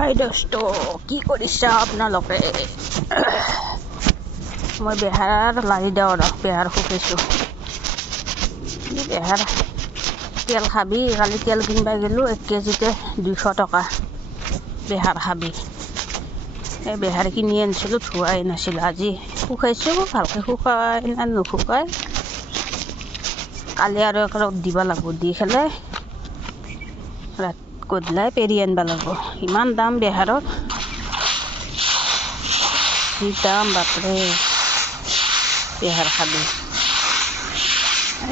হাই দোস্ত, কি কৰিছা আপোনালোকে? মই বেহাৰ লাৰি দিওঁ আৰু বেহাৰ শুকাইছোঁ। বেহাৰ তেল খাবি? কালি তেল কিনিব গ'লোঁ, 1 কেজিতে 200 টকা। বেহাৰ খাবি? এই বেহাৰ কিনি আনিছিলোঁ, ধোৱাই নাছিলোঁ। আজি শুকাইছোঁ, ভালকৈ শুকাই না নুশুকাই কালি আৰু এক ৰ'দ দিব লাগিব। দি পেলাই গধূলাই পেৰি আনিব লাগিব। ইমান দাম বেহাৰৰ, কি দাম বাপৰে! বেহাৰ খাবি?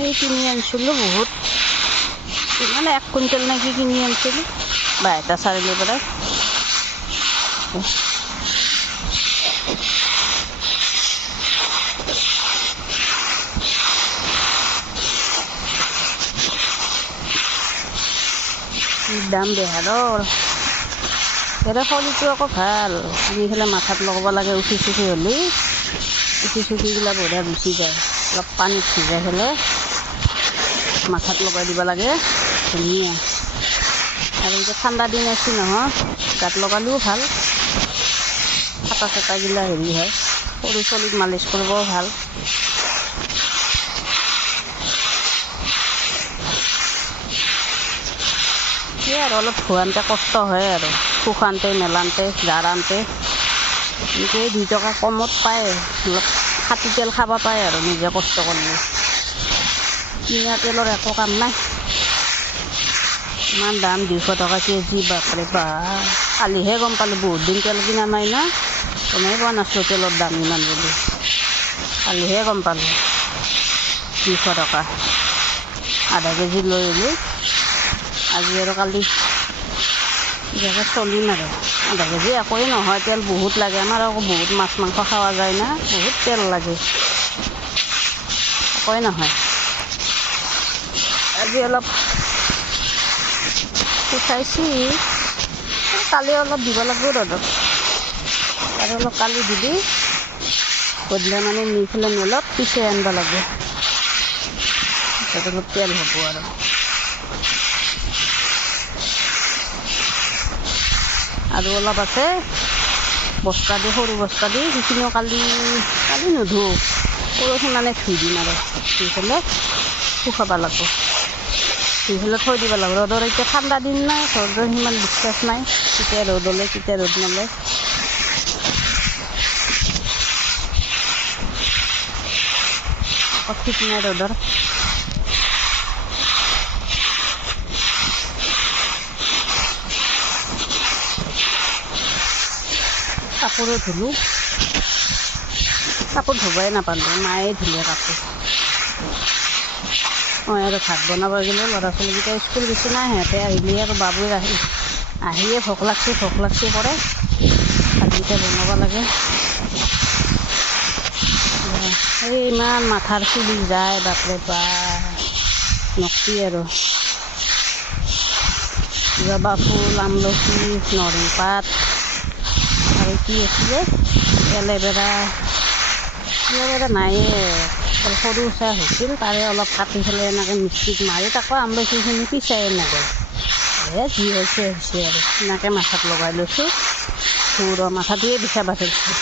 এই কিনি আনিছিলোঁ বহুত, মানে 1 কুইণ্টেল নেকি কিনি আনিছিলোঁ বাইহাটা চাৰিআলিৰ পৰা। কি দাম বেহাৰৰ! বেহাৰৰ খলিটো আকৌ ভাল, আনি পেলাই মাথাত লগাব লাগে। উঠি চুঠি হ'লে উঠি চুঠিবিলাক বঢ়িয়া গুচি যায়। অলপ পানীত ভিজাই পেলাই মাথাত লগাই দিব লাগে, ধুনীয়া। আৰু এতিয়া ঠাণ্ডা দিন আছে নহয়, গাত লগালেও ভাল। ফাটা চাটাগিলা হেৰি হয়, সৰু চলিক মালিচ কৰিবও ভাল। সেই আৰু অলপ ধুৱাওঁতে কষ্ট হয় আৰু শুকাওঁতে, মেলাওঁতে, জাৰাওঁতে। এনেকৈ 2 টকা কমত পায়, অলপ খাটি তেল খাব পায় আৰু নিজে কষ্ট কৰিলে। কিনা তেলৰ একো কাম নাই। ইমান দাম, 200 টকা কেজি, বাপৰে বাপ! কালিহে গম পালোঁ, বহুত দিন তেল কিনা নাই না, গমেই পোৱা নাছিলোঁ তেলৰ দাম ইমান বুলি। কালিহে গম পালোঁ 200 টকা। আধা কেজি লৈ আহিলোঁ। আজি আৰু কালি কিবাকৈ চলিম আৰু। আধা কেজি একোৱেই নহয়, তেল বহুত লাগে। আমাৰ আকৌ বহুত মাছ মাংস খোৱা যায় না, বহুত তেল লাগে, একোৱেই নহয়। আজি অলপ শুকাইছি, কালি অলপ দিব লাগিব ৰ'দত। আৰু অলপ কালি দিবি, গধূলি মানে নি পেলাই মিলত পিচাই আনিব লাগিব। তাৰপিছত অলপ তেল হ'ব আৰু। আৰু অলপ আছে বস্তা দি, সৰু বস্তা দি, সেইখিনিও কালি নুধো, পৰহি মানে ধুই দিম আৰু। ধুই পেলাই শুকাব লাগিব, ধুই পেলাই থৈ দিব লাগিব। ৰ'দৰ এতিয়া ঠাণ্ডা দিন নাই, ৰ'দৰ সিমান বিশ্বাস নাই, কেতিয়া ৰ'দ ওলায় কেতিয়া ৰ'দ নলয়। ঠিক নাই ৰ'দৰ। কাপোৰো ধুলোঁ, কাপোৰ ধুবই নাপালোঁ, মায়ে ধুলে কাপোৰ। মই আৰু ভাত বনাব গ'লোঁ, ল'ৰা ছোৱালীকেইটা স্কুল গৈছে না, সিহঁতে আহিলে আৰু বাবুৰ আহিয়ে ভোক লাগছে কৰে। ভাতকেইটা বনাব লাগে। এই ইমান মাথাৰ চুলি যায়, বাপৰে বাপ, নকবি আৰু। জবা ফুল, আমলখি, নৰিং পাত আৰু কি আছিলে, এল'ভেৰা নাইয়ে। সৰু চাহ হৈছিল, তাৰে অলপ কাটি পেলাই এনেকৈ মিক্সিত মাৰি, তাকো আমলখিখিনি পিচাই নাযায়। যি হৈছে আৰু এনেকৈ মাথাত লগাই লৈছোঁ। মাথাটোৱে বিষাব ধৰিছে।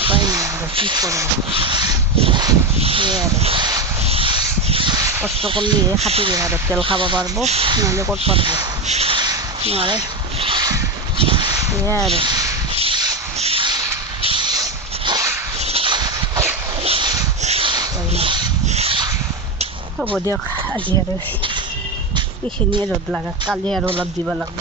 উপায় নাই আৰু, কি কৰিম। সেয়াই আৰু কষ্ট কৰিলেহে খাটি বেহাৰত তেল খাব পাৰিব, নহ'লে ক'ত পাৰিব, নোৱাৰে। সেয়াই আৰু। হ'ব দিয়ক, আজি আৰু এইখিনিয়ে ৰ'দ লাগা, কালি আৰু অলপ দিব লাগিব।